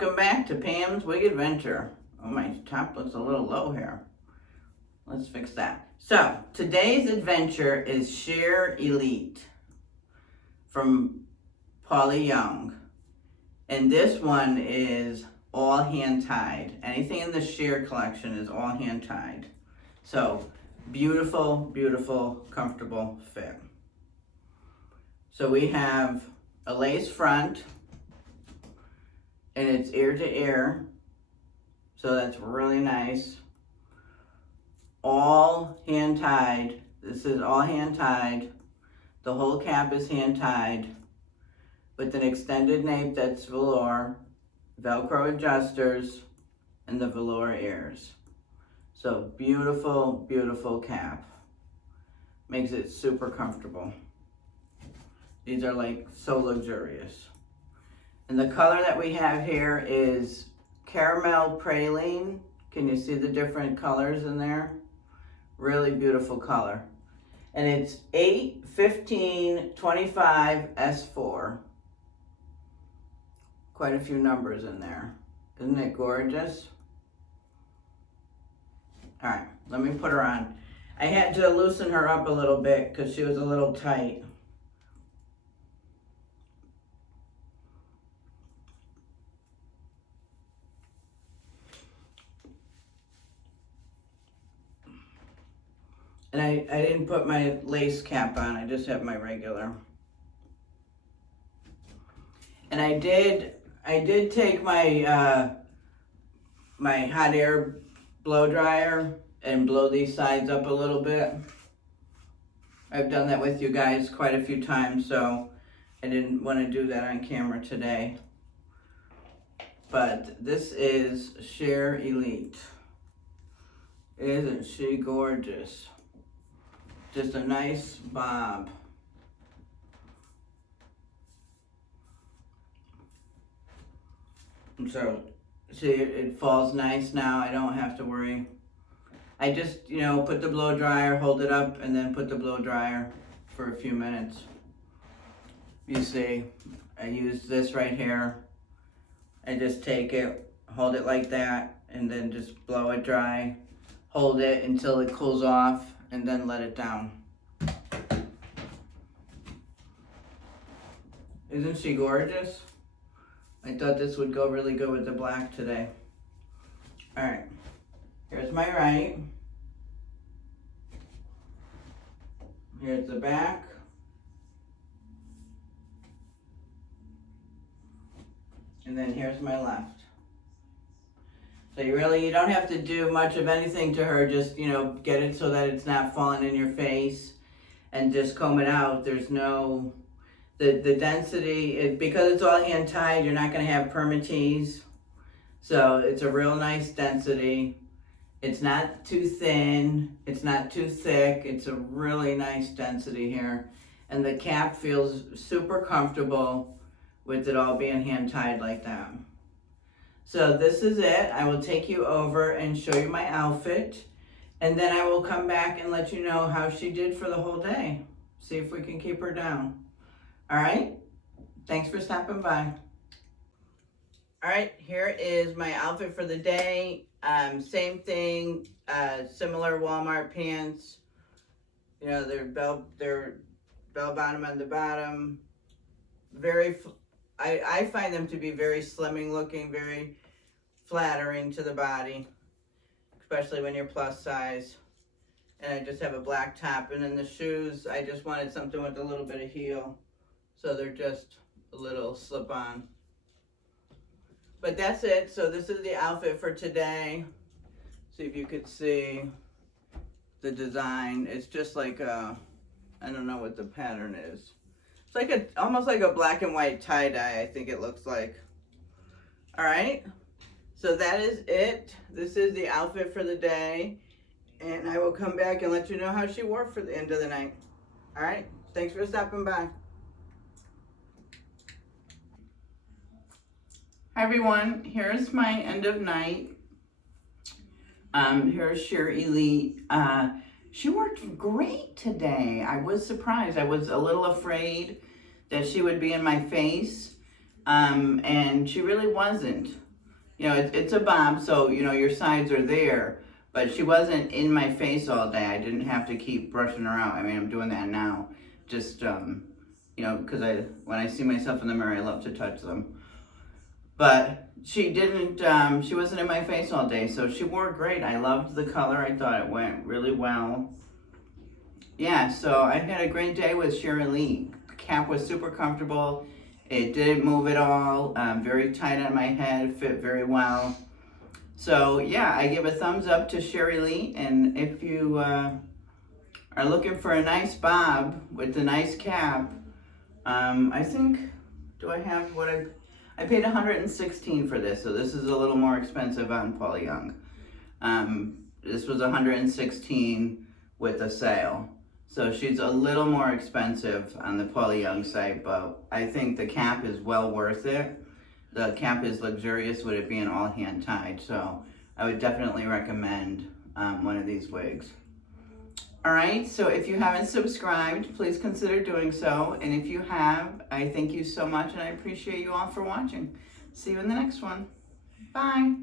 Welcome back to Pam's Wig Adventure. Oh, my top looks a little low here. Let's fix that. So, today's adventure is Sheer Elite from Paula Young. And this one is all hand-tied. Anything in the sheer collection is all hand-tied. So, beautiful, beautiful, comfortable fit. So we have a lace front, and it's ear to ear, so that's really nice. All hand tied. This is all hand tied. The whole cap is hand tied with an extended nape that's velour, Velcro adjusters, and the velour ears. So beautiful, beautiful cap. Makes it super comfortable. These are like so luxurious. And the color that we have here is caramel praline. Can you see the different colors in there? Really beautiful color. And it's 8, 15, 25, S4. Quite a few numbers in there. Isn't it gorgeous? All right, let me put her on. I had to loosen her up a little bit because she was a little tight. And I didn't put my lace cap on, I just have my regular. And I did take my my hot air blow dryer and blow these sides up a little bit. I've done that with you guys quite a few times, so I didn't want to do that on camera today. But this is Sheer Elite. Isn't she gorgeous? Just a nice bob. And so, see, it falls nice now. I don't have to worry. I just, put the blow dryer, hold it up, and then put the blow dryer for a few minutes. You see, I use this right here. I just take it, hold it like that, and then just blow it dry. Hold it until it cools off, and then let it down. Isn't she gorgeous? I thought this would go really good with the black today. All right, here's my right. Here's the back. And then here's my left. So you don't have to do much of anything to her, just, get it so that it's not falling in your face and just comb it out. There's no, the density, because it's all hand tied, you're not gonna have permatease. So it's a real nice density. It's not too thin, it's not too thick. It's a really nice density here. And the cap feels super comfortable with it all being hand tied like that. So this is it. I will take you over and show you my outfit, and then I will come back and let you know how she did for the whole day. See if we can keep her down. All right? Thanks for stopping by. All right, here is my outfit for the day. Same thing, similar Walmart pants. They're bell bottom on the bottom. I find them to be very slimming looking, very flattering to the body, especially when you're plus size. And I just have a black top. And then the shoes, I just wanted something with a little bit of heel. So they're just a little slip on. But that's it. So this is the outfit for today. See if you could see the design. It's just like I don't know what the pattern is. It's like almost like a black and white tie-dye, I think it looks like. All right, so that is it. This is the outfit for the day, and I will come back and let you know how she wore for the end of the night. All right, thanks for stopping by. Hi everyone, here's my end of night. Here's Sheer Elite. She worked great today. I was surprised. I was a little afraid that she would be in my face, and she really wasn't. you know, it's a bob, so, you know, your sides are there, but she wasn't in my face all day. I didn't have to keep brushing her out. I mean, I'm doing that now, just, you know, because when I see myself in the mirror, I love to touch them. But she didn't, she wasn't in my face all day, so she wore great. I loved the color. I thought it went really well. Yeah, so I had a great day with Cheryl. Cap was super comfortable. It didn't move at all. Very tight on my head, fit very well. So yeah, I give a thumbs up to Sherry Lee. And if you are looking for a nice bob with a nice cap, I think, do I have what I paid $116 for this, so this is a little more expensive on Paula Young. This was $116 with a sale. So she's a little more expensive on the Paula Young site, but I think the cap is well worth it. The cap is luxurious with it being all hand tied, so I would definitely recommend one of these wigs. Alright, so if you haven't subscribed, please consider doing so, and if you have, I thank you so much and I appreciate you all for watching. See you in the next one. Bye!